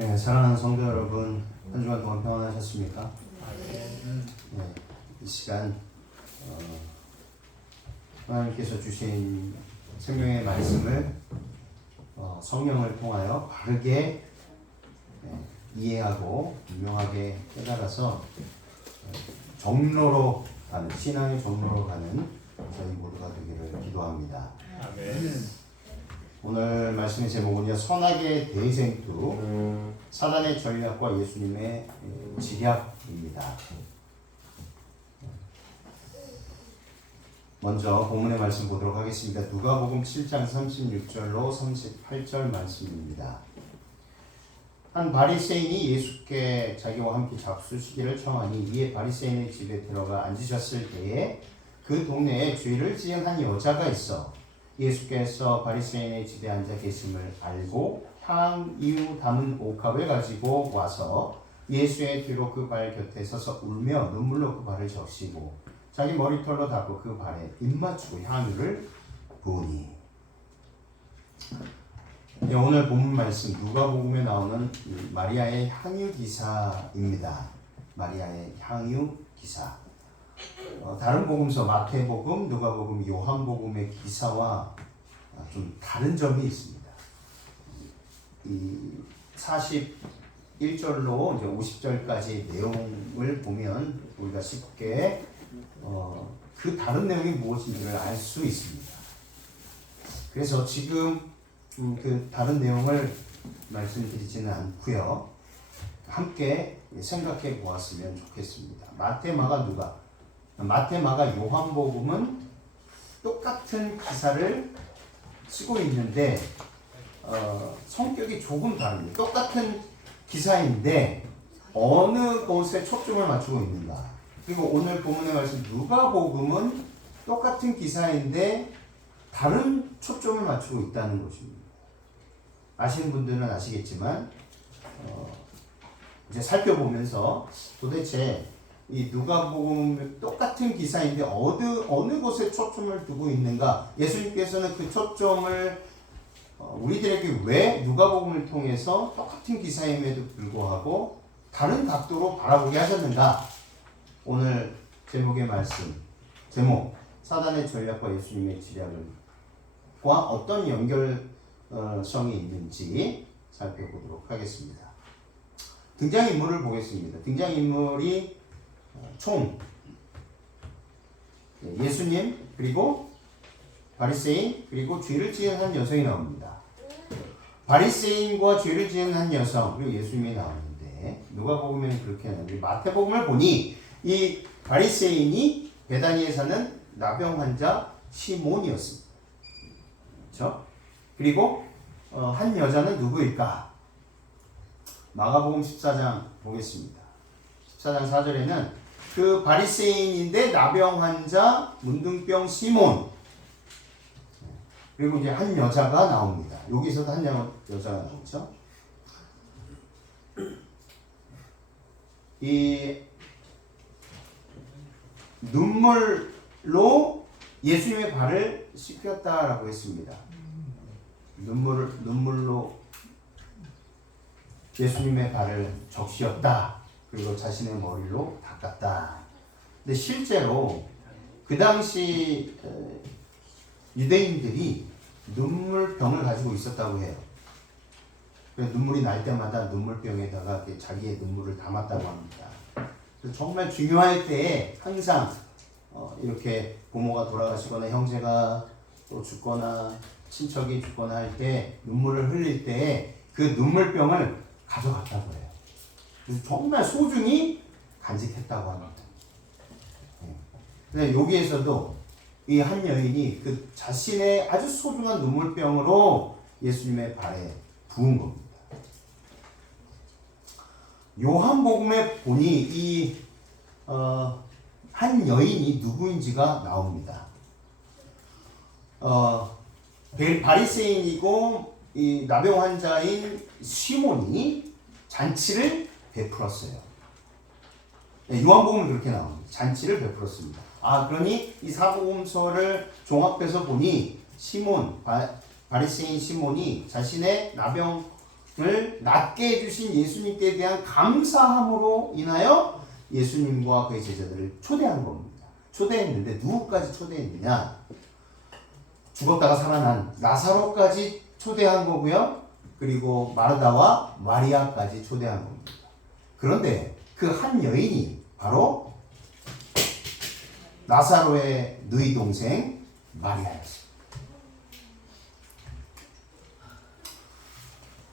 네, 사랑하는 성도 여러분, 한 주간 동안 평안하셨습니까? 네, 이 시간 하나님께서 주신 생명의 말씀을 성령을 통하여 바르게 이해하고 분명하게 깨달아서 정로로 가는, 신앙의 정로로 가는 저희 모두가 되기를 기도합니다. 아멘. 오늘 말씀의 제목은요, 선악의 대쟁투, 사단의 전략과 예수님의 지략입니다. 먼저 본문의 말씀 보도록 하겠습니다. 누가복음 7장 36절로 38절 말씀입니다. 한 바리새인이 예수께 자기와 함께 잡수시기를 청하니 이에 바리새인의 집에 들어가 앉으셨을 때에 그 동네에 죄를 지은 한 여자가 있어 예수께서 바리새인의 집에 앉아 계심을 알고 향유 담은 옥합을 가지고 와서 예수의 뒤로 그 발 곁에 서서 울며 눈물로 그 발을 적시고 자기 머리털로 닦고 그 발에 입맞추고 향유를 부으니. 오늘 본문 말씀 누가복음에 나오는 마리아의 향유 기사입니다. 마리아의 향유 기사. 다른 복음서 마태복음, 누가복음, 요한복음의 기사와 좀 다른 점이 있습니다. 이 41절로 이제 50절까지 내용을 보면 우리가 쉽게 그 다른 내용이 무엇인지를 알 수 있습니다. 그래서 지금 그 다른 내용을 말씀드리지는 않고요. 함께 생각해 보았으면 좋겠습니다. 마태, 마가, 누가. 마태, 마가, 요한복음은 똑같은 기사를 쓰고 있는데 성격이 조금 다릅니다. 똑같은 기사인데 어느 곳에 초점을 맞추고 있는가. 그리고 오늘 본문의 말씀 누가복음은 똑같은 기사인데 다른 초점을 맞추고 있다는 것입니다. 아시는 분들은 아시겠지만 이제 살펴보면서 도대체 이 누가복음 똑같은 기사인데 어느 곳에 초점을 두고 있는가? 예수님께서는 그 초점을 우리들에게 왜 누가복음을 통해서 똑같은 기사임에도 불구하고 다른 각도로 바라보게 하셨는가? 오늘 제목의 말씀, 제목 사단의 전략과 예수님의 지략과 어떤 연결성이 있는지 살펴보도록 하겠습니다. 등장인물을 보겠습니다. 등장인물이 총 예수님 그리고 바리새인 그리고 죄를 지은 한 여성이 나옵니다. 바리새인과 죄를 지은 한 여성 그리고 예수님이 나오는데 누가복음에는 그렇게 나오는데 마태복음을 보니 이 바리새인이 베다니에 사는 나병 환자 시몬이었습니다. 그렇죠? 그리고 한 여자는 누구일까? 마가복음 14장 보겠습니다. 14장 4절에는 그 바리새인인데 나병 환자 문둥병 시몬 그리고 이제 한 여자가 나옵니다. 여기서도 한 여자가 나오죠. 이 눈물로 예수님의 발을 씻겼다라고 했습니다. 눈물로 예수님의 발을 적시었다. 그리고 자신의 머리로 닦았다. 근데 실제로 그 당시 유대인들이 눈물병을 가지고 있었다고 해요. 그래서 눈물이 날 때마다 눈물병에다가 자기의 눈물을 담았다고 합니다. 그래서 정말 중요할 때에 항상 이렇게 부모가 돌아가시거나 형제가 또 죽거나 친척이 죽거나 할 때 눈물을 흘릴 때 그 눈물병을 가져갔다고 해요. 그래서 정말 소중히 간직했다고 합니다. 근데 여기에서도 이 한 여인이 그 자신의 아주 소중한 눈물병으로 예수님의 발에 부은 겁니다. 요한복음에 보니 이 한 여인이 누구인지가 나옵니다. 바리새인이고 이 나병 환자인 시몬이 잔치를 베풀었어요. 요한복음은 그렇게 나옵니다. 잔치를 베풀었습니다. 그러니 이 사복음서를 종합해서 보니 바리새인 시몬이 자신의 나병 낫게 해주신 예수님께 대한 감사함으로 인하여 예수님과 그의 제자들을 초대한 겁니다. 초대했는데 누구까지 초대했느냐? 죽었다가 살아난 나사로까지 초대한 거고요. 그리고 마르다와 마리아까지 초대한 겁니다. 그런데 그 한 여인이 바로 나사로의 누이 동생 마리아였습니다.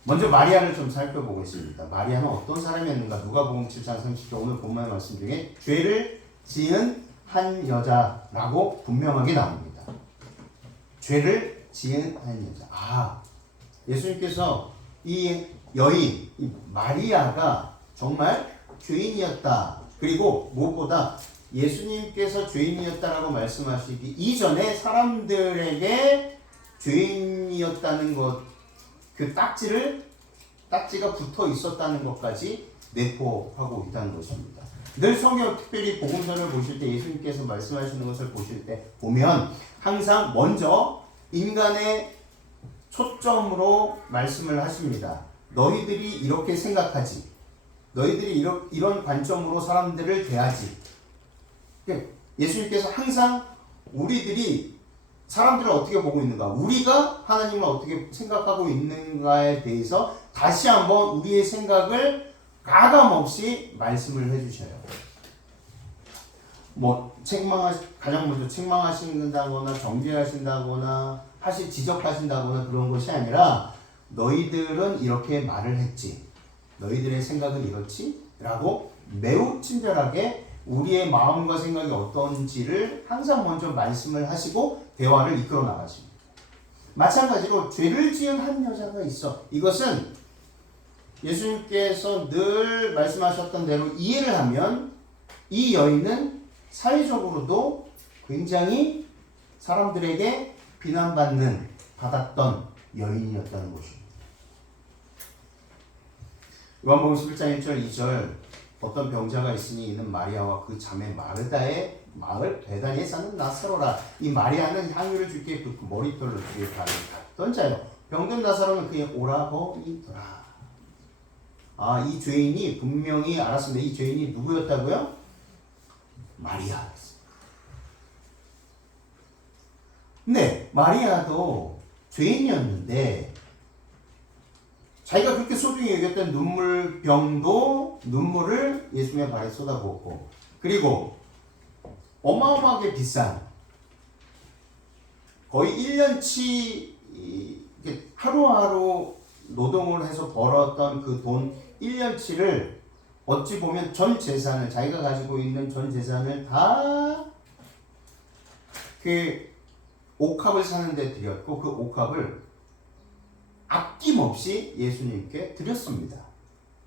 먼저 마리아를 좀 살펴보겠습니다. 마리아는 어떤 사람이었는가? 누가복음 7장 30절 오늘 본문의 말씀 중에 죄를 지은 한 여자라고 분명하게 나옵니다. 죄를 지은 한 여자. 예수님께서 이 여인, 이 마리아가 정말 죄인이었다. 그리고 무엇보다 예수님께서 죄인이었다라고 말씀하시기 이전에 사람들에게 죄인이었다는 것, 그 딱지가 붙어 있었다는 것까지 내포하고 있다는 것입니다. 늘 성경, 특별히 복음서를 보실 때 예수님께서 말씀하시는 것을 보실 때 보면 항상 먼저 인간의 초점으로 말씀을 하십니다. 너희들이 이렇게 생각하지. 너희들이 이런 관점으로 사람들을 대하지. 예수님께서 항상 우리들이 사람들을 어떻게 보고 있는가, 우리가 하나님을 어떻게 생각하고 있는가에 대해서 다시 한번 우리의 생각을 가감없이 말씀을 해주셔요. 가장 먼저 책망하신다거나 정죄하신다거나 지적하신다거나 그런 것이 아니라 너희들은 이렇게 말을 했지, 너희들의 생각은 이렇지? 라고 매우 친절하게 우리의 마음과 생각이 어떤지를 항상 먼저 말씀을 하시고 대화를 이끌어 나가십니다. 마찬가지로 죄를 지은 한 여자가 있어. 이것은 예수님께서 늘 말씀하셨던 대로 이해를 하면 이 여인은 사회적으로도 굉장히 사람들에게 받았던 여인이었다는 것입니다. 요한복음 11장 1절 2절 어떤 병자가 있으니 이는 마리아와 그 자매 마르다의 마을 베다니에 사는 나사로라. 이 마리아는 향유를 주기에 그 머리털로 주의 발을 닦던 자요. 병든 나사로는 그의 오라버니더라. 이 죄인이 분명히 알았습니다. 이 죄인이 누구였다고요? 마리아였습니다. 근데 마리아도 죄인이었는데 자기가 그렇게 소중히 여겼던 눈물병도 눈물을 예수님의 발에 쏟아부었고, 그리고 어마어마하게 비싼 거의 1년치 하루하루 노동을 해서 벌었던 그 돈 1년치를 어찌 보면 전 재산을, 자기가 가지고 있는 전 재산을 다 그 옥합을 사는 데 드렸고, 그 옥합을 아낌없이 예수님께 드렸습니다.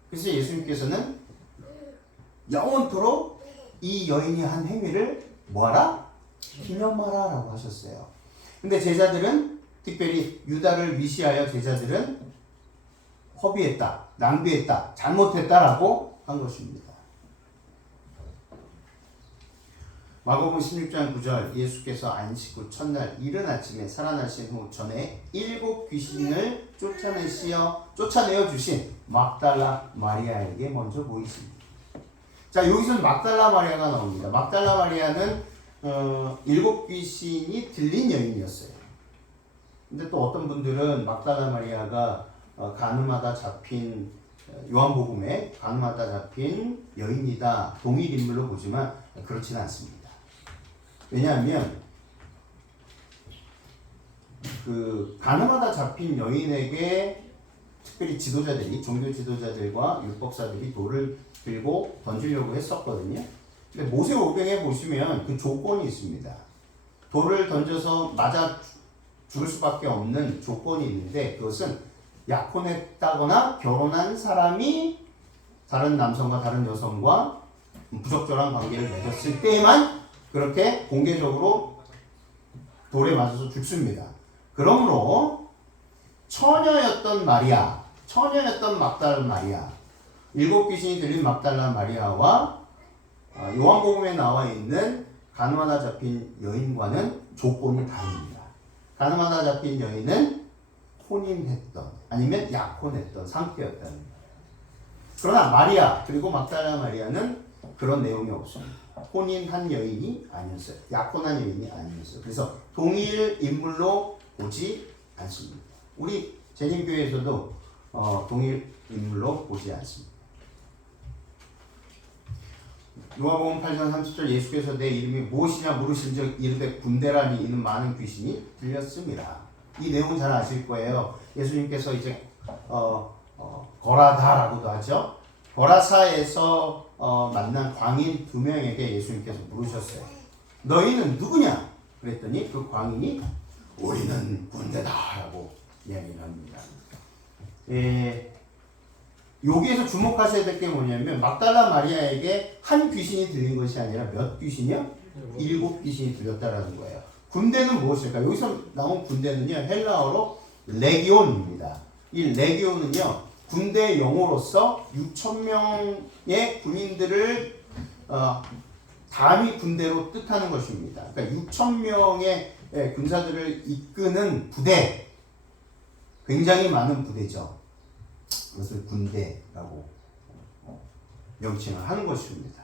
그래서 예수님께서는 영원토록 이 여인이 한 행위를 뭐하라? 기념하라 라고 하셨어요. 근데 제자들은, 특별히 유다를 위시하여 제자들은 허비했다, 낭비했다, 잘못했다라고 한 것입니다. 마가복음 16장 9절 예수께서 안식 후 첫날 이른 아침에 살아나신 후 전에 7 귀신을 쫓아내어 주신 막달라 마리아에게 먼저 보이십니다. 자, 여기서는 막달라 마리아가 나옵니다. 막달라 마리아는 7 귀신이 들린 여인이었어요. 근데 또 어떤 분들은 막달라 마리아가 간음하다 잡힌, 요한복음에 간음하다 잡힌 여인이다, 동일 인물로 보지만 그렇지는 않습니다. 왜냐하면 그 간음하다 잡힌 여인에게 특별히 지도자들이, 종교 지도자들과 율법사들이 돌을 들고 던지려고 했었거든요. 근데 모세오경에 보시면 그 조건이 있습니다. 돌을 던져서 맞아 죽을 수밖에 없는 조건이 있는데, 그것은 약혼했다거나 결혼한 사람이 다른 남성과 다른 여성과 부적절한 관계를 맺었을 때에만 그렇게 공개적으로 돌에 맞아서 죽습니다. 그러므로 처녀였던 막달라 마리아, 7 귀신이 들린 막달라 마리아와 요한복음에 나와 있는 간음하다 잡힌 여인과는 조건이 다릅니다. 간음하다 잡힌 여인은 혼인했던, 아니면 약혼했던 상태였다는 거예요. 그러나 마리아 그리고 막달라 마리아는 그런 내용이 없습니다. 혼인한 여인이 아니었어요. 약혼한 여인이 아니었어요. 그래서 동일 인물로 보지 않습니다. 우리 재림교회에서도 동일 인물로 보지 않습니다. 누가복음 8장 30절 예수께서 내 이름이 무엇이냐 물으신즉 이르되 군대라니 이는 많은 귀신이 들렸습니다. 이 내용 잘 아실 거예요. 예수님께서 이제 거라다라고도 하죠. 거라사에서 만난 광인 2명에게 예수님께서 물으셨어요. 너희는 누구냐? 그랬더니 그 광인이 우리는 군대다라고 이야기를 합니다. 여기에서 주목하셔야 될 게 뭐냐면 막달라 마리아에게 한 귀신이 들린 것이 아니라 몇 귀신이요? 7 귀신이 들렸다라는 거예요. 군대는 무엇일까? 여기서 나온 군대는요 헬라어로 레기온입니다. 이 레기온은요 군대 용어로서 6,000명의 군인들을 담이 군대로 뜻하는 것입니다. 그러니까 6,000명의 군사들을 이끄는 부대, 굉장히 많은 부대죠. 그것을 군대라고 명칭을 하는 것입니다.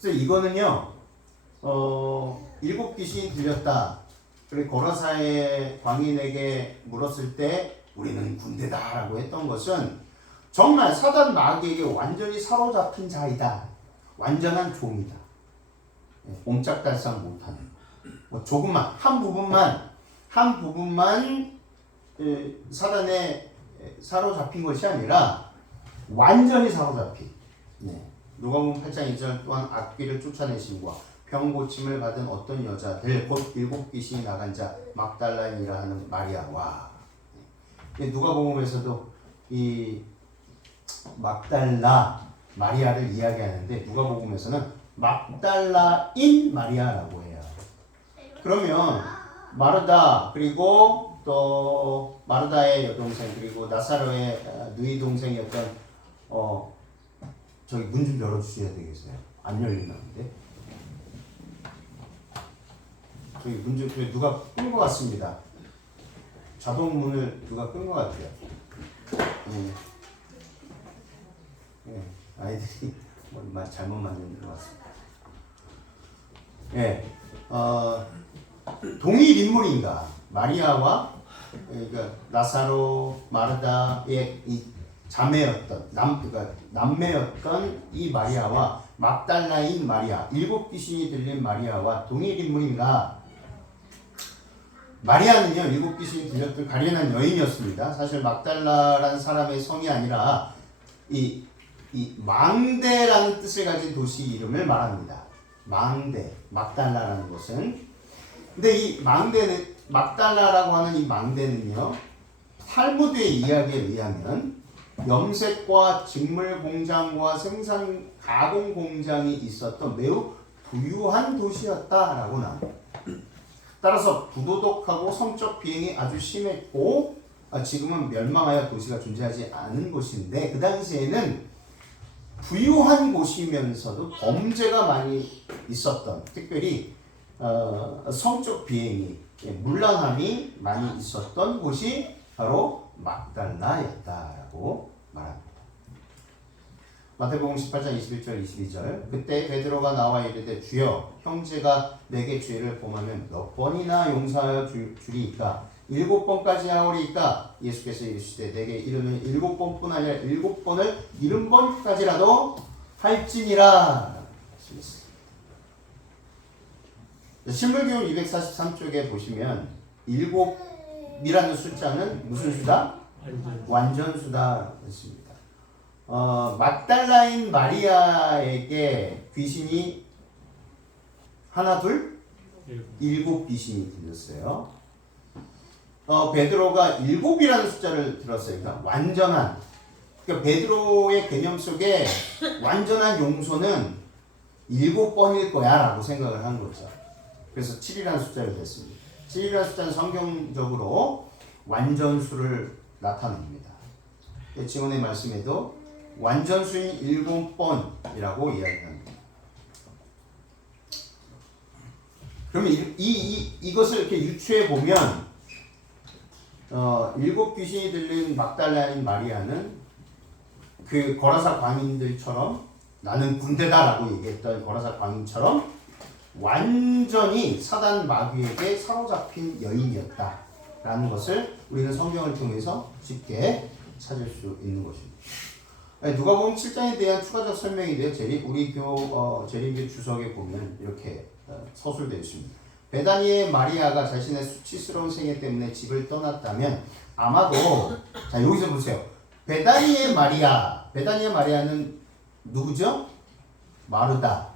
그래서 이거는요, 7 귀신이 들렸다. 그리고 거라사의 광인에게 물었을 때 우리는 군대다라고 했던 것은 정말 사단 마귀에게 완전히 사로잡힌 자이다. 완전한 종이다. 옴짝달싹 못하는. 조금만 한 부분만 사단에 사로잡힌 것이 아니라 완전히 사로잡힌. 누가복음 8장 2절 또한 악귀를 쫓아내심과 병 고침을 받은 어떤 여자들 곧 7 귀신이 나간 자 막달라인이라 하는 마리아와 누가복음에서도 이 막달라 마리아를 이야기하는데 누가복음에서는 막달라인 마리아라고 해요. 그러면 마르다 그리고 또 마르다의 여동생 그리고 나사로의 누이 동생이었던 저기 문 좀 열어주셔야 되겠어요. 안 열리나는데 저기 문 좀 누가 끈 것 같습니다. 자동 문을 누가 끈 것 같아요. 아이들이 잘못 만든 것 같습니다. 동일 인물인가? 마리아와 그러니까 나사로 마르다의 이 자매였던 남매였던 이 마리아와 막달라인 마리아 7 귀신이 들린 마리아와 동일 인물인가? 마리아는요 7 귀신이 들렸던 가련한 여인이었습니다. 사실 막달라라는 사람의 성이 아니라 이 망대라는 뜻을 가진 도시 이름을 말합니다. 망대, 막달라라는 것은. 근데 이 망대는 막달라라고 하는 이 망대는요 탈무드의 이야기에 의하면 염색과 직물 공장과 생산 가공 공장이 있었던 매우 부유한 도시였다라고 나옵니다. 따라서 부도덕하고 성적 비행이 아주 심했고 지금은 멸망하여 도시가 존재하지 않은 곳인데 그 당시에는 부유한 곳이면서도 범죄가 많이 있었던 특별히 성적 비행이 문란함이 많이 있었던 곳이 바로 막달라였다라고 말합니다. 마태복음 18장 21절 22절 그때 베드로가 나와 이르되 주여 형제가 내게 죄를 범하면 몇 번이나 용서하여 주리이까 7번까지 하오리이까 예수께서 이르시되 내게 이르면 7번뿐 아니라 7번을 70번까지라도 할지니라. 신물교훈 243쪽에 보시면 7이라는 숫자는 무슨 수다? 완전수다 했습니다. 막달라인 마리아에게 귀신이 하나 둘 7 귀신이 들렸어요. 베드로가 7이라는 숫자를 들었어요. 그러니까 완전한. 그러니까 베드로의 개념 속에 완전한 용서는 7번일 거야 라고 생각을 한 거죠. 그래서 7이라는 숫자를 댔습니다. 7이라는 숫자는 성경적으로 완전수를 나타냅니다. 지원의 말씀에도 완전수인 7번이라고 이야기합니다. 그러면 이것을 이렇게 유추해 보면 일곱 귀신이 들린 막달라인 마리아는 그 거라사 광인들처럼 나는 군대다라고 얘기했던 거라사 광인처럼 완전히 사단 마귀에게 사로잡힌 여인이었다라는 것을 우리는 성경을 통해서 쉽게 찾을 수 있는 것입니다. 누가복음 7장에 대한 추가적 설명인데요. 우리 재림교 주석에 보면 이렇게 서술되어 있습니다. 베다니의 마리아가 자신의 수치스러운 생애 때문에 집을 떠났다면 아마도 자 여기서 보세요. 베다니의 마리아는 누구죠? 마르다와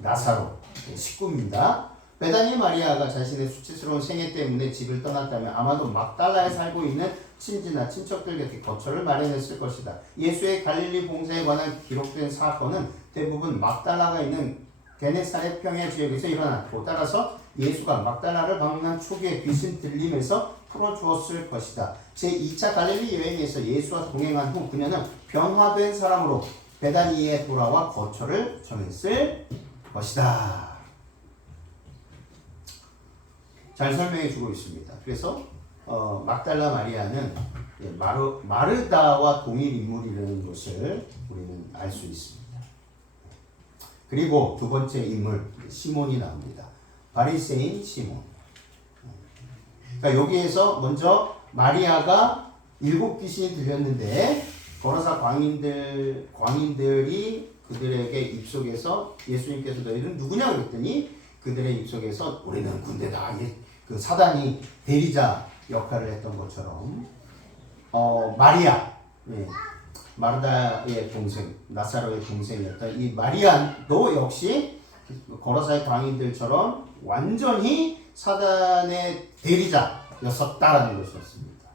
나사로 식구입니다. 베다니의 마리아가 자신의 수치스러운 생애 때문에 집을 떠났다면 아마도 막달라에 살고 있는 친지나 친척들 곁에 거처를 마련했을 것이다. 예수의 갈릴리 봉사에 관한 기록된 사건은 대부분 막달라가 있는 게네사렛 평야 지역에서 일어났고 따라서 예수가 막달라를 방문한 초기에 귀신 들림에서 풀어주었을 것이다. 제2차 갈릴리 여행에서 예수와 동행한 후 그녀는 변화된 사람으로 베다니에 돌아와 거처를 정했을 것이다. 잘 설명해 주고 있습니다. 그래서 막달라 마리아는 마르다와 동일 인물이라는 것을 우리는 알 수 있습니다. 그리고 두 번째 인물 시몬이 나옵니다. 바리새인 시몬. 그러니까 여기에서 먼저 마리아가 일곱 귀신이 들렸는데 거라사 광인들이 그들에게 입속에서 예수님께서 너희는 누구냐 그랬더니 그들의 입속에서 우리는 군대다. 그 사단이 대리자 역할을 했던 것처럼 마리아 마르다의 동생 나사로의 동생이었던 이 마리아도 역시 거라사의 광인들처럼 완전히 사단의 대리자였었다라는 것이었습니다.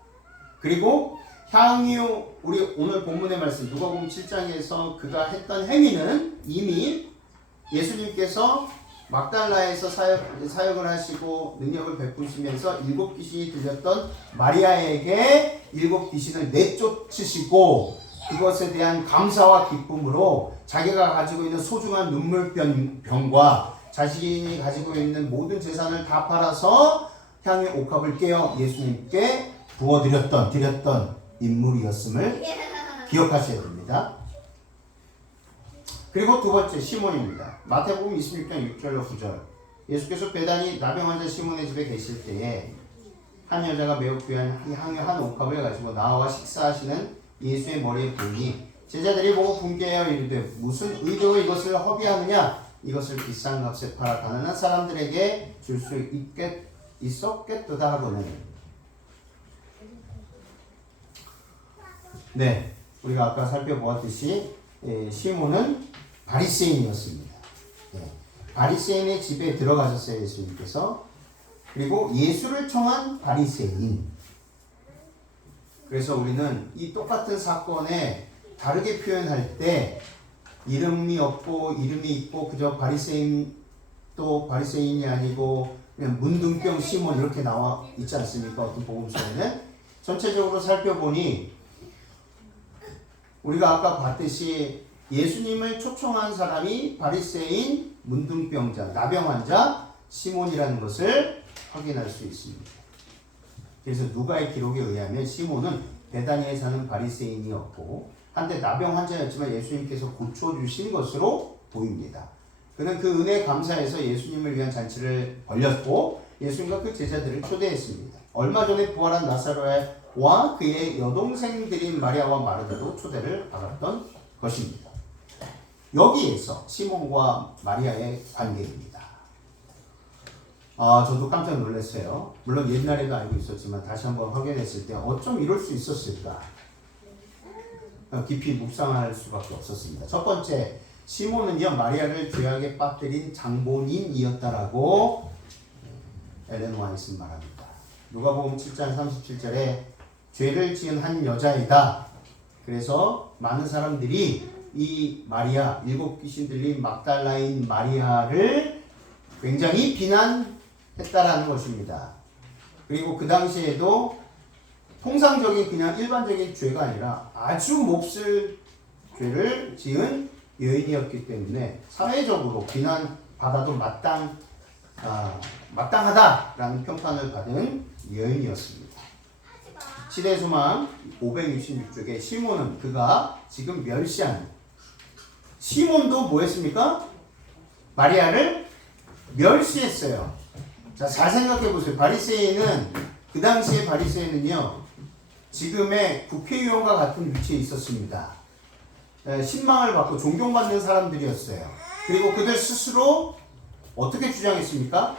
그리고 향유 우리 오늘 본문의 말씀 누가복음 7장에서 그가 했던 행위는 이미 예수님께서 막달라에서 사역을 하시고 능력을 베푸시면서 일곱 귀신이 들렸던 마리아에게 일곱 귀신을 내쫓으시고 이것에 대한 감사와 기쁨으로 자기가 가지고 있는 소중한 눈물병과 자신이 가지고 있는 모든 재산을 다 팔아서 향유 옥합을 깨어 예수님께 드렸던 인물이었음을 기억하셔야 됩니다. 그리고 두 번째 시몬입니다. 마태복음 26장 6절로 9절. 예수께서 베다니 나병 환자 시몬의 집에 계실 때에 한 여자가 매우 귀한 향유 한 옥합을 가지고 나와 식사하시는 예수의 머리에 보니 제자들이 보고 분개하여 이르되 무슨 의도로 이것을 허비하느냐 이것을 비싼 값에 팔아 가난한 사람들에게 줄 수 있었겠도다 하고는 네, 우리가 아까 살펴보았듯이 시몬은 바리새인이었습니다. 바리새인의 집에 들어가셨어요, 예수님께서. 그리고 예수를 청한 바리새인. 그래서 우리는 이 똑같은 사건에 다르게 표현할 때 이름이 없고 이름이 있고 그저 바리새인 또 바리새인이 아니고 그냥 문둥병 시몬 이렇게 나와 있지 않습니까? 어떤 복음서에는 전체적으로 살펴보니 우리가 아까 봤듯이 예수님을 초청한 사람이 바리새인, 문둥병자, 나병 환자, 시몬이라는 것을 확인할 수 있습니다. 그래서 누가의 기록에 의하면 시몬은 베다니에 사는 바리새인이었고 한때 나병 환자였지만 예수님께서 고쳐주신 것으로 보입니다. 그는 그 은혜에 감사해서 예수님을 위한 잔치를 벌였고 예수님과 그 제자들을 초대했습니다. 얼마 전에 부활한 나사로와 그의 여동생들인 마리아와 마르다도 초대를 받았던 것입니다. 여기에서 시몬과 마리아의 관계입니다. 저도 깜짝 놀랐어요. 물론 옛날에도 알고 있었지만 다시 한번 확인했을 때 어쩜 이럴 수 있었을까? 깊이 묵상할 수밖에 없었습니다. 첫 번째, 시몬은요 마리아를 죄악에 빠뜨린 장본인이었다라고 엘렌 화이트는 말합니다. 누가복음 7장 37절에 죄를 지은 한 여자이다. 그래서 많은 사람들이 이 마리아, 일곱 귀신 들린 막달라인 마리아를 굉장히 비난했다라는 것입니다. 그리고 그 당시에도 통상적인 그냥 일반적인 죄가 아니라 아주 몹쓸 죄를 지은 여인이었기 때문에 사회적으로 비난받아도 마땅하다라는 평판을 받은 여인이었습니다. 시대의 소망 566쪽에 시몬은 그가 지금 멸시한 시몬도 뭐 했습니까? 마리아를 멸시했어요. 자, 잘 생각해 보세요. 바리새인은 그 당시에 바리새인은요 지금의 국회의원과 같은 위치에 있었습니다. 신망을 받고 존경받는 사람들이었어요. 그리고 그들 스스로 어떻게 주장했습니까?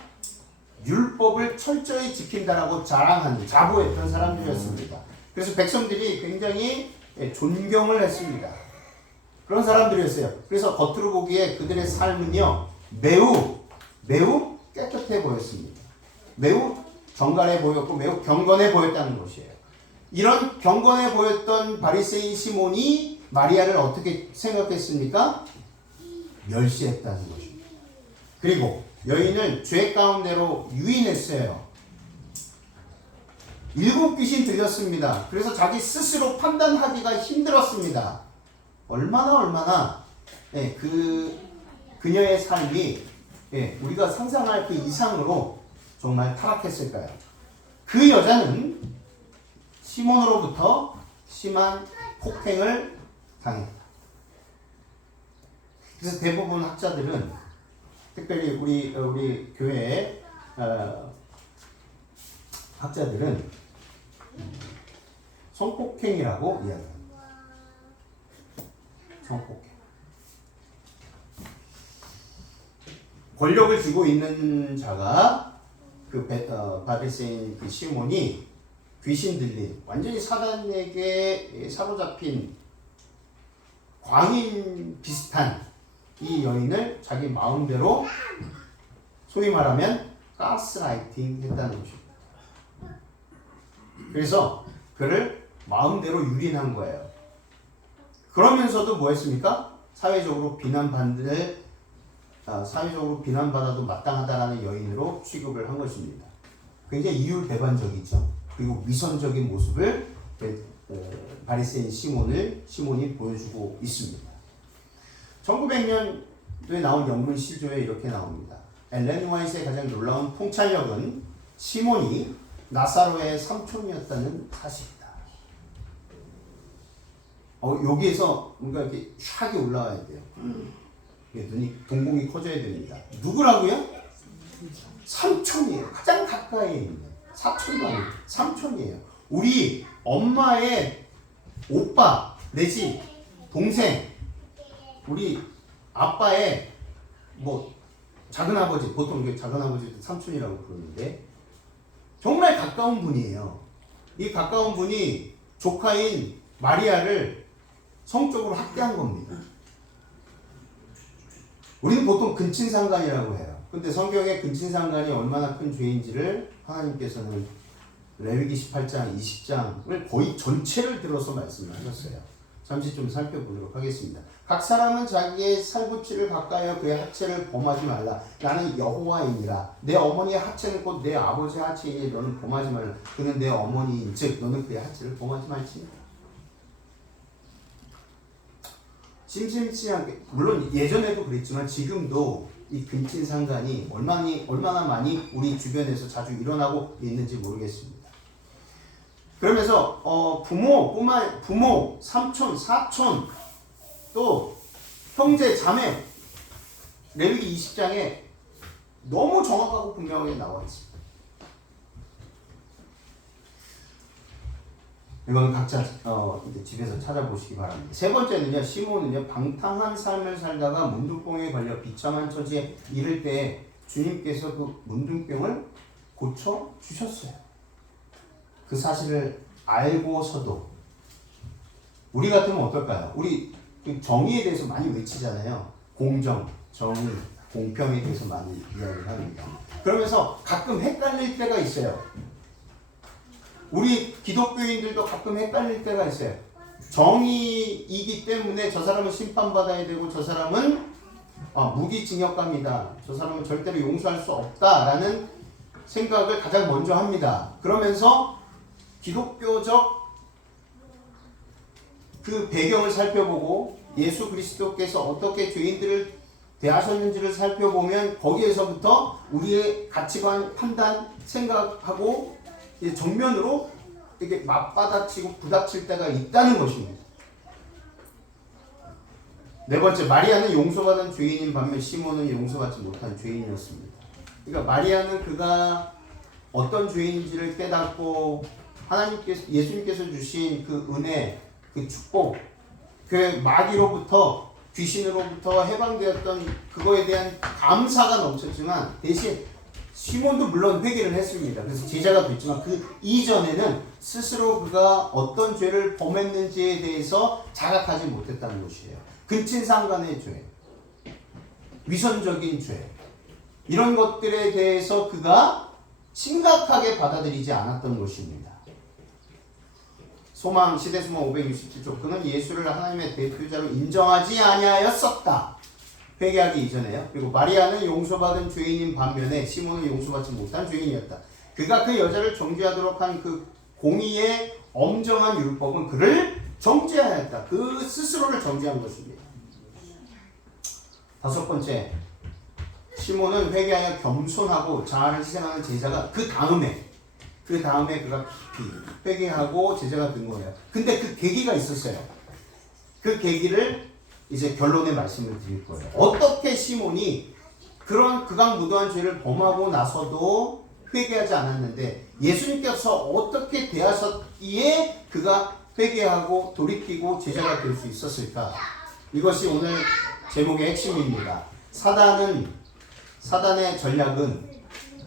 율법을 철저히 지킨다라고 자랑하는 자부했던 사람들이었습니다. 그래서 백성들이 굉장히 존경을 했습니다. 그런 사람들이었어요. 그래서 겉으로 보기에 그들의 삶은요 매우 깨끗해 보였습니다. 매우 정갈해 보였고 매우 경건해 보였다는 것이에요. 이런 경건해 보였던 바리새인 시몬이 마리아를 어떻게 생각했습니까? 멸시했다는 것입니다. 그리고 여인을 죄 가운데로 유인했어요. 7 귀신 들렸습니다. 그래서 자기 스스로 판단하기가 힘들었습니다. 얼마나 그녀의 삶이 우리가 상상할 그 이상으로 정말 타락했을까요? 그 여자는 시몬으로부터 심한 폭행을 당했다. 그래서 대부분 학자들은 특별히 우리 교회의 학자들은 성폭행이라고 이야기합니다. 성폭행. 권력을 쥐고 있는 자가 그 바리새인 그 시몬이 귀신 들린 완전히 사단에게 사로잡힌 광인 비슷한 이 여인을 자기 마음대로 소위 말하면 가스라이팅 했다는 것입니다. 그래서 그를 마음대로 유린한 거예요. 그러면서도 뭐 했습니까? 사회적으로 비난받아도 마땅하다라는 여인으로 취급을 한 것입니다. 굉장히 이율배반적이죠. 그리고 위선적인 모습을 바리새인 시몬이 보여주고 있습니다. 1900년도에 나온 영문 시조에 이렇게 나옵니다. 엘렌 화이트의 가장 놀라운 통찰력은 시몬이 나사로의 삼촌이었다는 사실이다. 여기에서 뭔가 이렇게 샥이 올라와야 돼요. 눈이 동공이 커져야 됩니다. 누구라고요? 삼촌이에요. 가장 가까이 있는 사촌도 아니고 삼촌이에요. 우리 엄마의 오빠 내지 동생, 우리 아빠의 작은아버지, 보통 작은아버지도 삼촌이라고 부르는데 정말 가까운 분이에요. 이 가까운 분이 조카인 마리아를 성적으로 학대한 겁니다. 우리는 보통 근친상간이라고 해요. 근데 성경에 근친상간이 얼마나 큰 죄인지를 하나님께서는 레위기 18장, 20장을 거의 전체를 들어서 말씀을 하셨어요. 잠시 좀 살펴보도록 하겠습니다. 각 사람은 자기의 살부치를 가까이하여 그의 하체를 범하지 말라. 나는 여호와이니라. 내 어머니의 하체는 곧 내 아버지의 하체이니 너는 범하지 말라. 그는 내 어머니인 즉 너는 그의 하체를 범하지 말지니라. 심심치 않게, 물론 예전에도 그랬지만 지금도 이 근친상간이 얼마나 많이 우리 주변에서 자주 일어나고 있는지 모르겠습니다. 그러면서 부모, 삼촌, 사촌, 또 형제, 자매, 레위기 20장에 너무 정확하고 분명하게 나와 있습니다. 이건 각자 이제 집에서 찾아보시기 바랍니다. 세 번째는요, 시몬은요, 방탕한 삶을 살다가 문둥병에 걸려 비참한 처지에 이를 때 주님께서 그 문둥병을 고쳐 주셨어요. 그 사실을 알고서도 우리 같으면 어떨까요? 우리 정의에 대해서 많이 외치잖아요. 공정, 정의, 공평에 대해서 많이 이야기를 합니다. 그러면서 가끔 헷갈릴 때가 있어요. 우리 기독교인들도 가끔 헷갈릴 때가 있어요. 정의이기 때문에 저 사람은 심판받아야 되고 저 사람은 무기징역감이다. 저 사람은 절대로 용서할 수 없다라는 생각을 가장 먼저 합니다. 그러면서 기독교적 그 배경을 살펴보고 예수 그리스도께서 어떻게 죄인들을 대하셨는지를 살펴보면 거기에서부터 우리의 가치관, 판단, 생각하고 정면으로 이렇게 맞받아치고 부닥칠 때가 있다는 것입니다. 네 번째, 마리아는 용서받은 죄인인 반면 시몬은 용서받지 못한 죄인이었습니다. 그러니까 마리아는 그가 어떤 죄인인지를 깨닫고 하나님께서, 예수님께서 주신 그 은혜, 그 축복, 그 마귀로부터, 귀신으로부터 해방되었던 그거에 대한 감사가 넘쳤지만 대신 시몬도 물론 회개를 했습니다. 그래서 제자가 됐지만 그 이전에는 스스로 그가 어떤 죄를 범했는지에 대해서 자각하지 못했다는 것이에요. 근친상간의 죄, 위선적인 죄, 이런 것들에 대해서 그가 심각하게 받아들이지 않았던 것입니다. 소망 시대소망 567쪽, 그는 예수를 하나님의 대표자로 인정하지 아니하였었다. 회개하기 이전에요. 그리고 마리아는 용서받은 죄인인 반면에 시몬은 용서받지 못한 죄인이었다. 그가 그 여자를 정죄하도록 한 그 공의의 엄정한 율법은 그를 정죄하였다. 그 스스로를 정죄한 것입니다. 다섯 번째, 시몬은 회개하여 겸손하고 자아를 희생하는 제자가 그 다음에 그가 깊이 회개하고 제자가 된 거예요. 근데 그 계기가 있었어요. 그 계기를 이제 결론의 말씀을 드릴 거예요. 어떻게 시몬이 그런 극악무도한 죄를 범하고 나서도 회개하지 않았는데 예수님께서 어떻게 대하셨기에 그가 회개하고 돌이키고 제자가 될 수 있었을까? 이것이 오늘 제목의 핵심입니다. 사단의 전략은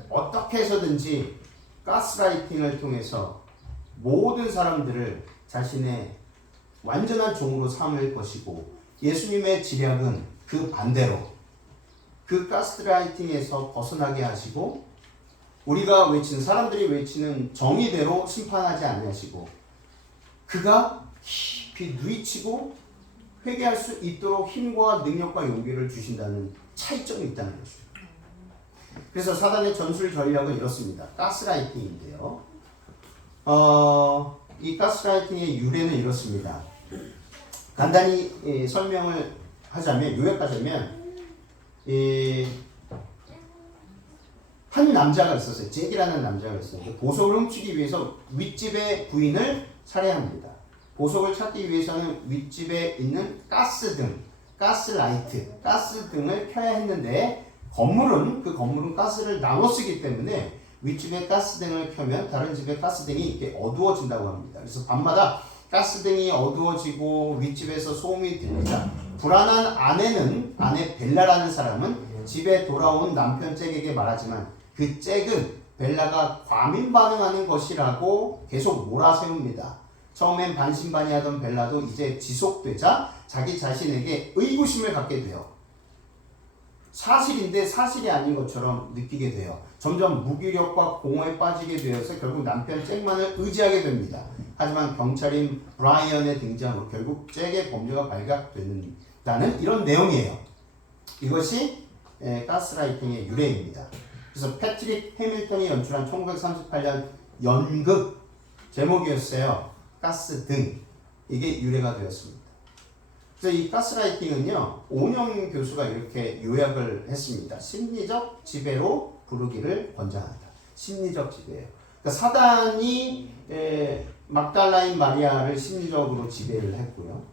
어떻게 해서든지 가스라이팅을 통해서 모든 사람들을 자신의 완전한 종으로 삼을 것이고, 예수님의 지략은 그 반대로 그 가스라이팅에서 벗어나게 하시고 우리가 외치는, 사람들이 외치는 정의대로 심판하지 아니하시고 그가 깊이 누이치고 회개할 수 있도록 힘과 능력과 용기를 주신다는 차이점이 있다는 것입니다. 그래서 사단의 전술 전략은 이렇습니다. 가스라이팅인데요. 이 가스라이팅의 유래는 이렇습니다. 간단히 설명을 하자면, 요약하자면, 한 남자가 있었어요. 잭이라는 남자가 있어요. 보석을 훔치기 위해서 윗집의 부인을 살해합니다. 보석을 찾기 위해서는 윗집에 있는 가스등, 가스라이트, 가스등을 켜야 했는데 그 건물은 가스를 나눠 쓰기 때문에 윗집에 가스등을 켜면 다른 집의 가스등이 이렇게 어두워진다고 합니다. 그래서 밤마다 가스등이 어두워지고 윗집에서 소음이 들리자 불안한 아내 벨라라는 사람은 집에 돌아온 남편 잭에게 말하지만 그 잭은 벨라가 과민 반응하는 것이라고 계속 몰아세웁니다. 처음엔 반신반의하던 벨라도 이제 지속되자 자기 자신에게 의구심을 갖게 돼요. 사실인데 사실이 아닌 것처럼 느끼게 돼요. 점점 무기력과 공허에 빠지게 되어서 결국 남편 잭만을 의지하게 됩니다. 하지만 경찰인 브라이언의 등장으로 결국 잭의 범죄가 발각된다는 이런 내용이에요. 이것이 가스라이팅의 유래입니다. 그래서 패트릭 해밀턴이 연출한 1938년 연극 제목이었어요. 가스등. 이게 유래가 되었습니다. 그래서 이 가스라이팅은요, 오은영 교수가 이렇게 요약을 했습니다. 심리적 지배로 부르기를 권장한다. 심리적 지배예요. 그러니까 사단이 막달라인 마리아를 심리적으로 지배를 했고요.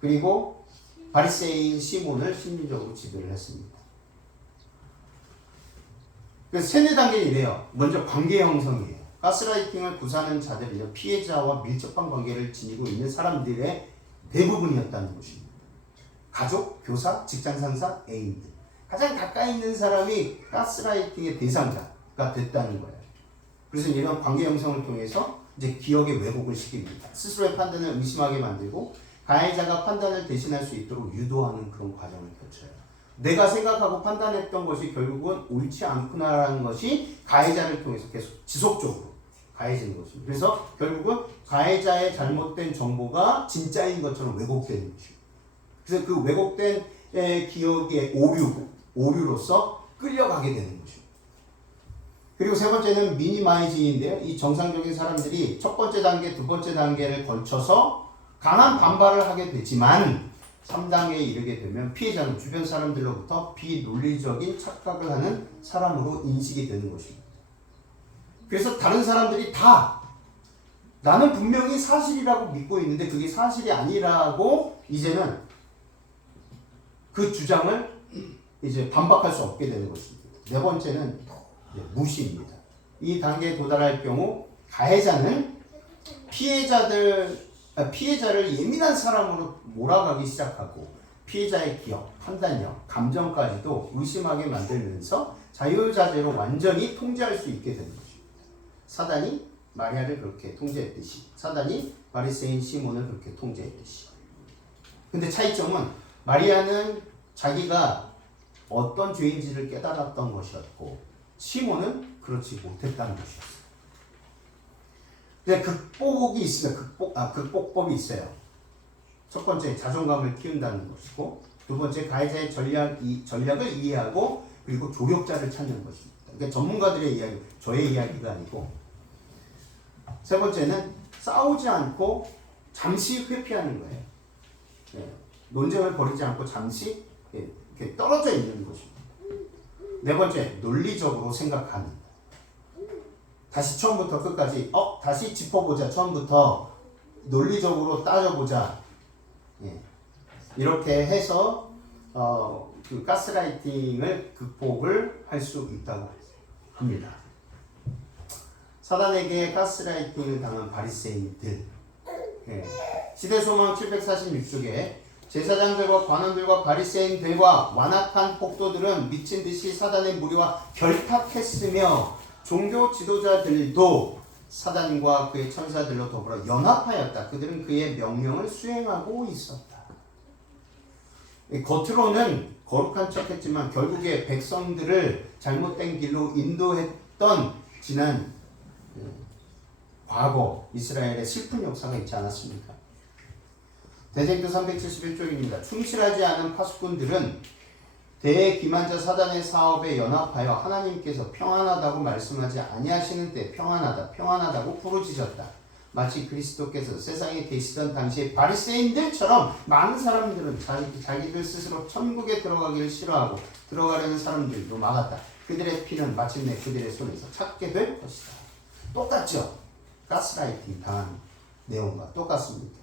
그리고 바리새인 시몬을 심리적으로 지배를 했습니다. 그래서 세네 단계는 이래요. 먼저 관계 형성이에요. 가스라이팅을 구사하는 자들은요, 피해자와 밀접한 관계를 지니고 있는 사람들의 대부분이었다는 것입니다. 가족, 교사, 직장 상사, 애인 등 가장 가까이 있는 사람이 가스라이팅의 대상자가 됐다는 거예요. 그래서 이런 관계 형성을 통해서 이제 기억의 왜곡을 시킵니다. 스스로의 판단을 의심하게 만들고 가해자가 판단을 대신할 수 있도록 유도하는 그런 과정을 거쳐요. 내가 생각하고 판단했던 것이 결국은 옳지 않구나라는 것이 가해자를 통해서 계속 지속적으로 가해지는 것입니다. 그래서 결국은 가해자의 잘못된 정보가 진짜인 것처럼 왜곡되는 것입니다. 그래서 그 왜곡된 기억의 오류로서 끌려가게 되는 것입니다. 그리고 세 번째는 미니마이징인데요. 이 정상적인 사람들이 첫 번째 단계, 두 번째 단계를 걸쳐서 강한 반발을 하게 되지만 3단계에 이르게 되면 피해자는 주변 사람들로부터 비논리적인 착각을 하는 사람으로 인식이 되는 것입니다. 그래서 다른 사람들이 다 나는 분명히 사실이라고 믿고 있는데 그게 사실이 아니라고 이제는 그 주장을 이제 반박할 수 없게 되는 것입니다. 네 번째는 무시입니다. 이 단계에 도달할 경우 가해자는 피해자를 예민한 사람으로 몰아가기 시작하고 피해자의 기억, 판단력, 감정까지도 의심하게 만들면서 자유자재로 완전히 통제할 수 있게 되는 것입니다. 사단이 마리아를 그렇게 통제했듯이 사단이 바리새인 시몬을 그렇게 통제했듯이. 근데 차이점은 마리아는 자기가 어떤 죄인지를 깨달았던 것이었고 시몬은 그렇지 못했다는 것이었어요. 근데 극복이 있습니다. 극복법이 있어요. 첫 번째 자존감을 키운다는 것이고 두 번째 가해자의 전략을 이해하고 그리고 조력자를 찾는 것입니다. 그러니까 전문가들의 이야기, 저의 이야기가 아니고 세 번째는 싸우지 않고 잠시 회피하는 거예요. 논쟁을 벌이지 않고 잠시 이렇게 떨어져 있는 것입니다. 네 번째, 논리적으로 생각하는. 다시 처음부터 끝까지 다시 짚어보자. 처음부터 논리적으로 따져보자. 이렇게 해서 그 가스라이팅을 극복을 할 수 있다고 합니다. 사단에게 가스라이팅을 당한 바리새인들. 시대소망 746쪽에 제사장들과 관원들과 바리새인들과 완악한 폭도들은 미친 듯이 사단의 무리와 결탁했으며 종교 지도자들도 사단과 그의 천사들로 더불어 연합하였다. 그들은 그의 명령을 수행하고 있었다. 겉으로는 거룩한 척했지만 결국에 백성들을 잘못된 길로 인도했던 지난 과거 이스라엘의 슬픈 역사가 있지 않았습니까? 대쟁투 371쪽입니다. 충실하지 않은 파수꾼들은 대기만자 사단의 사업에 연합하여 하나님께서 평안하다고 말씀하지 아니하시는 때 평안하다고 부르짖었다. 마치 그리스도께서 세상에 계시던 당시에 바리새인들처럼 많은 사람들은 자기들 스스로 천국에 들어가기를 싫어하고 들어가려는 사람들도 막았다. 그들의 피는 마침내 그들의 손에서 찾게 될 것이다. 똑같죠? 가스라이팅 당한 내용과 똑같습니다.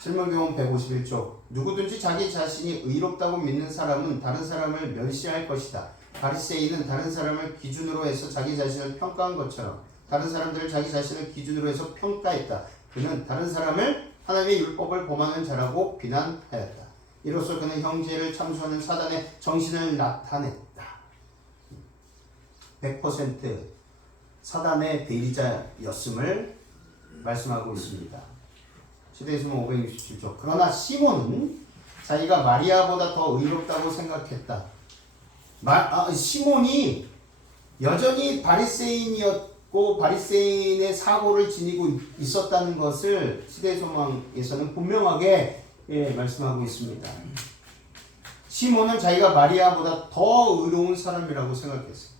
실문교훈 151쪽 누구든지 자기 자신이 의롭다고 믿는 사람은 다른 사람을 멸시할 것이다. 바리새인은 다른 사람을 기준으로 해서 자기 자신을 평가한 것처럼 다른 사람들을 자기 자신을 기준으로 해서 평가했다. 그는 다른 사람을 하나님의 율법을 범하는 자라고 비난하였다. 이로써 그는 형제를 참수하는 사단의 정신을 나타냈다. 100% 사단의 대리자였음을 말씀하고 있습니다. 시대수문 567쪽. 그러나 시몬은 자기가 마리아보다 더 의롭다고 생각했다. 시몬이 여전히 바리새인이었고 바리새인의 사고를 지니고 있었다는 것을 시대소망에서는 분명하게 말씀하고 있습니다. 시몬은 자기가 마리아보다 더 의로운 사람이라고 생각했어요.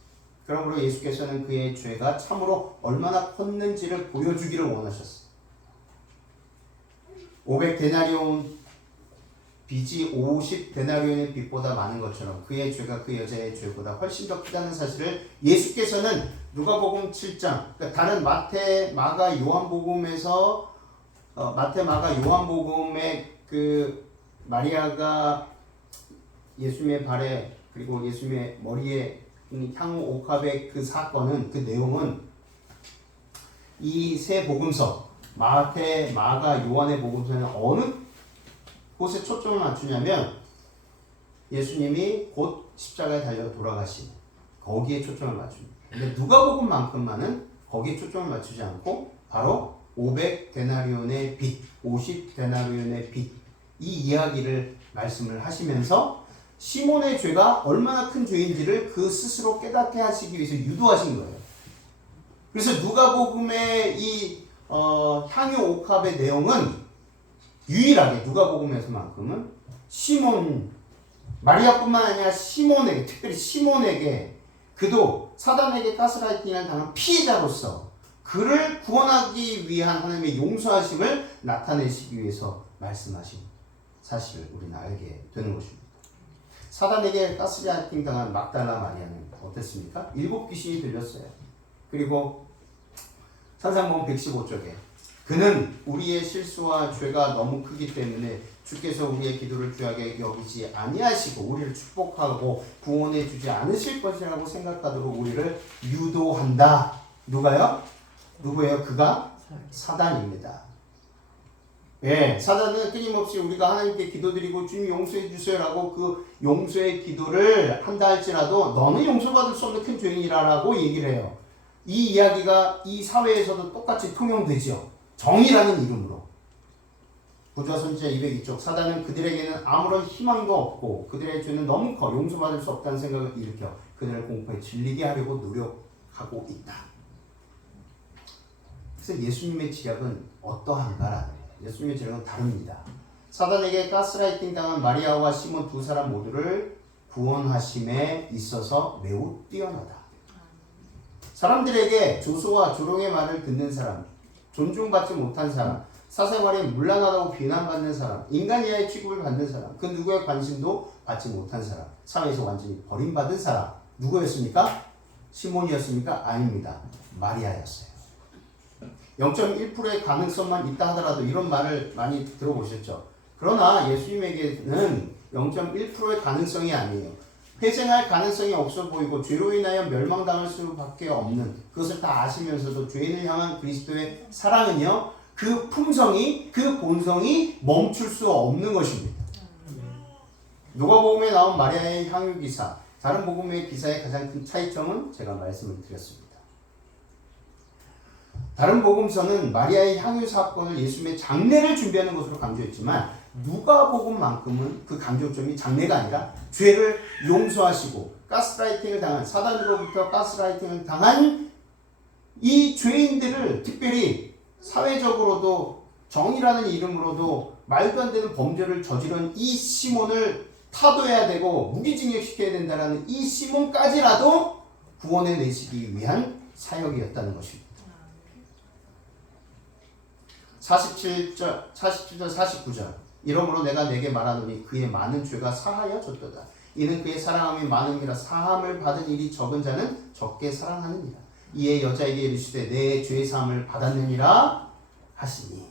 그러므로 예수께서는 그의 죄가 참으로 얼마나 컸는지를 보여주기를 원하셨어요. 500데나리온 빚이 50데나리온의 빚보다 많은 것처럼 그의 죄가 그 여자의 죄보다 훨씬 더 크다는 사실을 예수께서는 누가복음 7장, 그러니까 다른 마태, 마가, 요한복음에서 마태, 마가, 요한복음의 그 마리아가 예수님의 발에 그리고 예수님의 머리에 향후 옥합의 그 사건은 그 내용은 이 세 복음서 마태, 마가, 요한의 복음서는 어느 곳에 초점을 맞추냐면 예수님이 곧 십자가에 달려 돌아가신 거기에 초점을 맞춥니다. 근데 누가복음만큼만은 거기에 초점을 맞추지 않고 바로 500데나리온의 빚, 50데나리온의 빚 이 이야기를 말씀을 하시면서 시몬의 죄가 얼마나 큰 죄인지를 그 스스로 깨닫게 하시기 위해서 유도하신 거예요. 그래서 누가복음의 이 향유 옥합의 내용은 유일하게 누가복음에서만큼은 시몬 마리아뿐만 아니라 시몬에게 특별히 시몬에게 그도 사단에게 가스라이팅을 당한 피해자로서 그를 구원하기 위한 하나님의 용서하심을 나타내시기 위해서 말씀하신 사실을 우리는 알게 되는 것입니다. 사단에게 가스라이팅 당한 막달라 마리아는 어땠습니까? 7 귀신이 들렸어요. 그리고 산상보음 115쪽에 그는 우리의 실수와 죄가 너무 크기 때문에 주께서 우리의 기도를 귀하게 여기지 아니하시고 우리를 축복하고 구원해 주지 않으실 것이라고 생각하도록 우리를 유도한다. 누가요? 누구예요? 그가 사단입니다. 예, 사단은 끊임없이 우리가 하나님께 기도드리고 주님 용서해 주세요라고 그 용서의 기도를 한다 할지라도 너는 용서받을 수 없는 큰 죄인이라고 얘기를 해요. 이 이야기가 이 사회에서도 똑같이 통용되죠. 정의라는 이름으로. 구조와 선지자 202쪽 사단은 그들에게는 아무런 희망도 없고 그들의 죄는 너무 커 용서받을 수 없다는 생각을 일으켜 그들을 공포에 질리게 하려고 노력하고 있다. 그래서 예수님의 지략은 어떠한가라는 거예요. 예수님의 지략은 다릅니다. 사단에게 가스라이팅 당한 마리아와 시몬 두 사람 모두를 구원하심에 있어서 매우 뛰어나다. 사람들에게 조소와 조롱의 말을 듣는 사람, 존중받지 못한 사람, 사생활에 문란하다고 비난받는 사람, 인간 이하의 취급을 받는 사람, 그 누구의 관심도 받지 못한 사람, 사회에서 완전히 버림받은 사람, 누구였습니까? 시몬이었습니까? 아닙니다. 마리아였어요. 0.1%의 가능성만 있다 하더라도 이런 말을 많이 들어보셨죠. 그러나 예수님에게는 0.1%의 가능성이 아니에요. 회생할 가능성이 없어 보이고 죄로 인하여 멸망당할 수밖에 없는 그것을 다 아시면서도 죄인을 향한 그리스도의 사랑은요. 그 품성이 그 본성이 멈출 수 없는 것입니다. 누가복음에 나온 마리아의 향유 기사, 다른 복음의 기사의 가장 큰 차이점은 제가 말씀을 드렸습니다. 다른 복음서는 마리아의 향유 사건을 예수님의 장례를 준비하는 것으로 강조했지만 누가복음만큼은 그 강조점이 장례가 아니라 죄를 용서하시고 가스라이팅을 당한 사단으로부터 가스라이팅을 당한 이 죄인들을 특별히 사회적으로도 정의라는 이름으로도 말도 안 되는 범죄를 저지른 이 시몬을 타도해야 되고 무기징역시켜야 된다는 이 시몬까지라도 구원해 내시기 위한 사역이었다는 것입니다. 47절 49절 이러므로 내가 내게 말하노니 그의 많은 죄가 사하여졌도다. 이는 그의 사랑함이 많음이라 사함을 받은 일이 적은 자는 적게 사랑하느니라. 이에 여자에게 이르시되 내 죄사함을 받았느니라 하시니.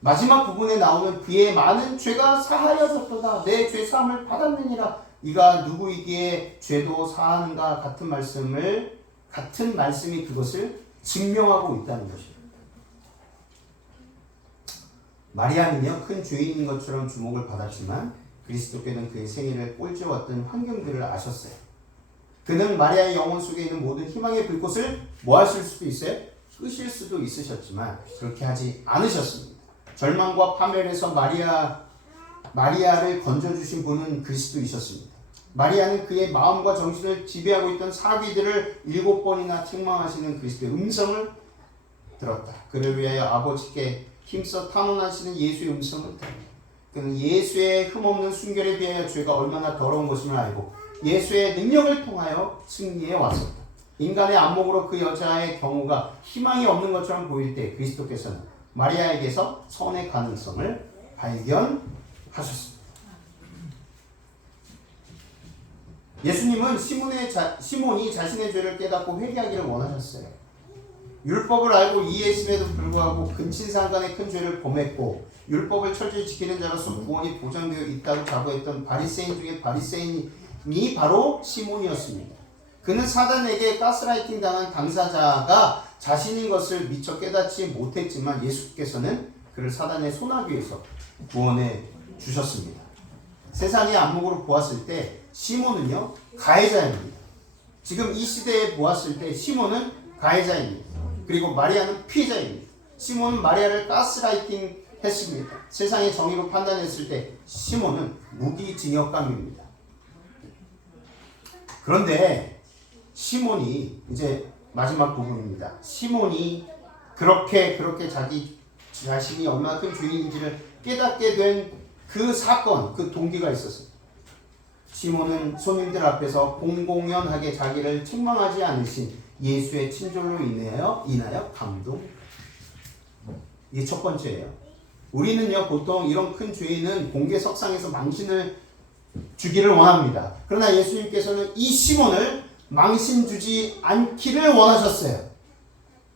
마지막 부분에 나오는 그의 많은 죄가 사하여졌도다. 내 죄사함을 받았느니라. 이가 누구이기에 죄도 사하는가 같은 말씀이 그것을 증명하고 있다는 것입니다. 마리아는요 큰 죄인인 것처럼 주목을 받았지만 그리스도께는 그의 생애를 꼴찌왔던 환경들을 아셨어요. 그는 마리아의 영혼 속에 있는 모든 희망의 불꽃을 뭐 하실 수도 있어요? 끄실 수도 있으셨지만 그렇게 하지 않으셨습니다. 절망과 파멸에서 마리아를 건져주신 분은 그리스도이셨습니다. 마리아는 그의 마음과 정신을 지배하고 있던 사귀들을 7번이나 책망하시는 그리스도의 음성을 들었다. 그를 위하여 아버지께 힘써 탄원하시는 예수의 음성을 들었다. 그는 예수의 흠없는 순결에 비하여 죄가 얼마나 더러운 것임을 알고 예수의 능력을 통하여 승리해 왔었다. 인간의 안목으로 그 여자의 경우가 희망이 없는 것처럼 보일 때 그리스도께서는 마리아에게서 선의 가능성을 발견하셨습니다. 예수님은 시몬이 자신의 죄를 깨닫고 회개하기를 원하셨어요. 율법을 알고 이해했음에도 불구하고 근친상간의 큰 죄를 범했고 율법을 철저히 지키는 자로서 구원이 보장되어 있다고 자부했던 바리새인 중에 바리새인이 바로 시몬이었습니다. 그는 사단에게 가스라이팅 당한 당사자가 자신인 것을 미처 깨닫지 못했지만 예수께서는 그를 사단의 손아귀에서 구원해 주셨습니다. 세상의 안목으로 보았을 때 시몬은요 가해자입니다. 지금 이 시대에 보았을 때 시몬은 가해자입니다. 그리고 마리아는 피해자입니다. 시몬은 마리아를 가스라이팅 했습니다. 세상의 정의로 판단했을 때 시몬은 무기징역감입니다. 그런데 시몬이 이제 마지막 부분입니다. 시몬이 그렇게 자신이 얼마나 큰 죄인인지를 깨닫게 된 그 사건, 그 동기가 있었어요. 시몬은 손님들 앞에서 공공연하게 자기를 책망하지 않으신 예수의 친절로 인하여 감동. 이게 첫 번째예요. 우리는요 보통 이런 큰 죄인은 공개석상에서 망신을 주기를 원합니다. 그러나 예수님께서는 이 시몬을 망신 주지 않기를 원하셨어요.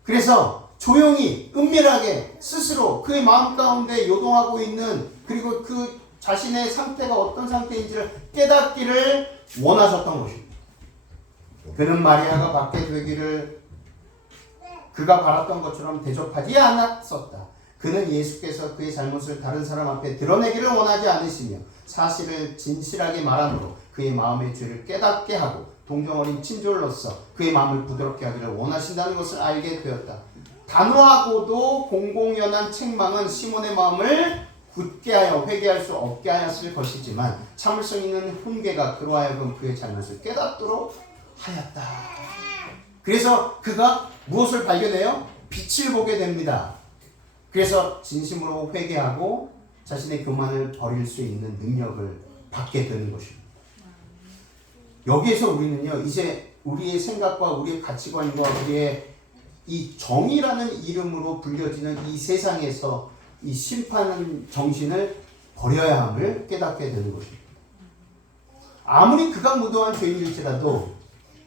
그래서 조용히 은밀하게 스스로 그의 마음 가운데 요동하고 있는, 그리고 그 자신의 상태가 어떤 상태인지를 깨닫기를 원하셨던 것입니다. 그는 마리아가 받게 되기를 그가 바랐던 것처럼 대접하지 않았었다. 그는 예수께서 그의 잘못을 다른 사람 앞에 드러내기를 원하지 않으시며 사실을 진실하게 말함으로 그의 마음의 죄를 깨닫게 하고 동정어린 친절로서 그의 마음을 부드럽게 하기를 원하신다는 것을 알게 되었다. 단호하고도 공공연한 책망은 시몬의 마음을 굳게 하여 회개할 수 없게 하였을 것이지만 참을성 있는 훈계가 그로 하여금 그의 잘못을 깨닫도록 하였다. 그래서 그가 무엇을 발견해요? 빛을 보게 됩니다. 그래서 진심으로 회개하고 자신의 교만을 버릴 수 있는 능력을 받게 되는 것입니다. 여기에서 우리는요, 이제 우리의 생각과 우리의 가치관과 우리의 이 정의라는 이름으로 불려지는 이 세상에서 이 심판 정신을 버려야 함을 깨닫게 되는 것입니다. 아무리 극악무도한 죄인일지라도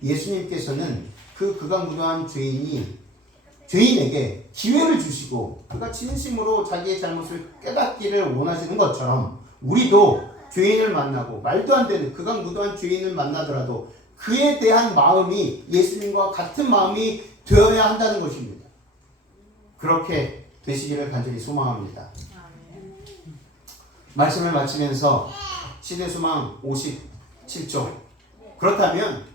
예수님께서는 그 극악무도한 죄인에게 기회를 주시고 그가 진심으로 자기의 잘못을 깨닫기를 원하시는 것처럼 우리도 죄인을 만나고 말도 안 되는 극악무도한 죄인을 만나더라도 그에 대한 마음이 예수님과 같은 마음이 되어야 한다는 것입니다. 그렇게 되시기를 간절히 소망합니다. 말씀을 마치면서 시대소망 57쪽. 그렇다면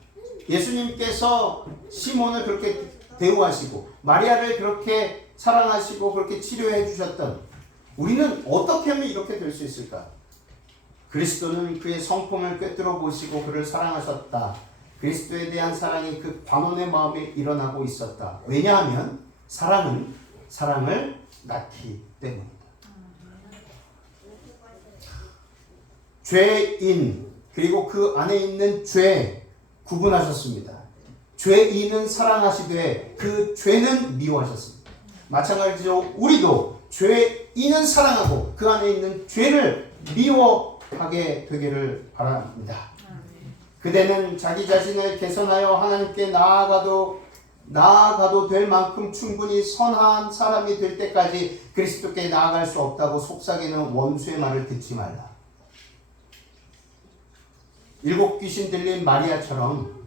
예수님께서 시몬을 그렇게 대우하시고 마리아를 그렇게 사랑하시고 그렇게 치료해 주셨던 우리는 어떻게 하면 이렇게 될 수 있을까? 그리스도는 그의 성품을 꿰뚫어 보시고 그를 사랑하셨다. 그리스도에 대한 사랑이 그 관원의 마음에 일어나고 있었다. 왜냐하면 사랑은 사랑을 낳기 때문이다. 죄인 그리고 그 안에 있는 죄 구분하셨습니다. 죄인은 사랑하시되 그 죄는 미워하셨습니다. 마찬가지로 우리도 죄인은 사랑하고 그 안에 있는 죄를 미워하게 되기를 바랍니다. 그대는 자기 자신을 개선하여 하나님께 나아가도 될 만큼 충분히 선한 사람이 될 때까지 그리스도께 나아갈 수 없다고 속삭이는 원수의 말을 듣지 말라. 일곱 귀신 들린 마리아처럼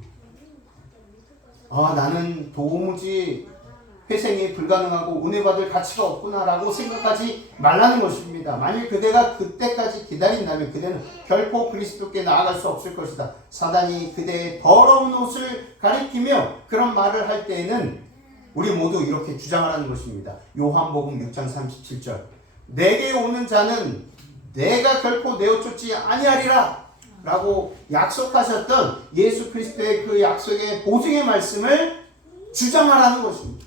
나는 도무지 회생이 불가능하고 은혜받을 가치가 없구나라고 생각하지 말라는 것입니다. 만일 그대가 그때까지 기다린다면 그대는 결코 그리스도께 나아갈 수 없을 것이다. 사단이 그대의 더러운 옷을 가리키며 그런 말을 할 때에는 우리 모두 이렇게 주장하라는 것입니다. 요한복음 6장 37절 내게 오는 자는 내가 결코 내어쫓지 아니하리라 라고 약속하셨던 예수 그리스도의 그 약속의 보증의 말씀을 주장하라는 것입니다.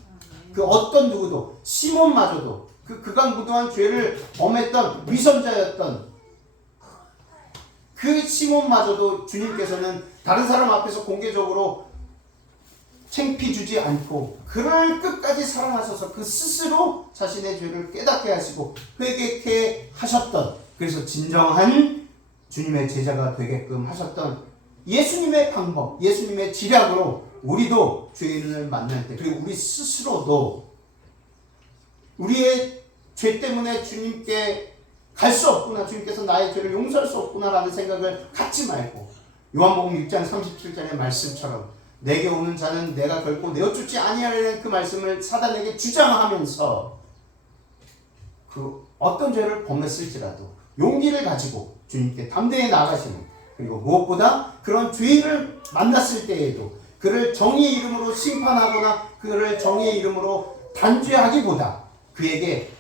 그 어떤 누구도 시몬마저도 그 극악무도한 죄를 범했던 위선자였던 그 시몬마저도 주님께서는 다른 사람 앞에서 공개적으로 창피 주지 않고 그를 끝까지 사랑하셔서 그 스스로 자신의 죄를 깨닫게 하시고 회개케 하셨던, 그래서 진정한 주님의 제자가 되게끔 하셨던 예수님의 방법, 예수님의 지략으로 우리도 죄인을 만날 때, 그리고 우리 스스로도 우리의 죄 때문에 주님께 갈 수 없구나, 주님께서 나의 죄를 용서할 수 없구나 라는 생각을 갖지 말고 요한복음 6장 37절의 말씀처럼 내게 오는 자는 내가 결코 내어쫓지 아니하리라는 그 말씀을 사단에게 주장하면서 그 어떤 죄를 범했을지라도 용기를 가지고 주님께 담대히 나아가시는, 그리고 무엇보다 그런 죄인을 만났을 때에도 그를 정의의 이름으로 심판하거나 그를 정의의 이름으로 단죄하기보다 그에게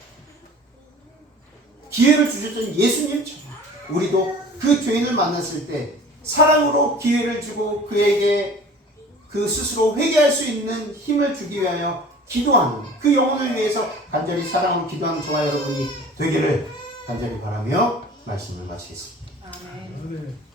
기회를 주셨던 예수님처럼 우리도 그 죄인을 만났을 때 사랑으로 기회를 주고 그에게 그 스스로 회개할 수 있는 힘을 주기 위하여 기도하는, 그 영혼을 위해서 간절히 사랑으로 기도하는 저와 여러분이 되기를 간절히 바라며 말씀을 마치겠습니다. 아멘.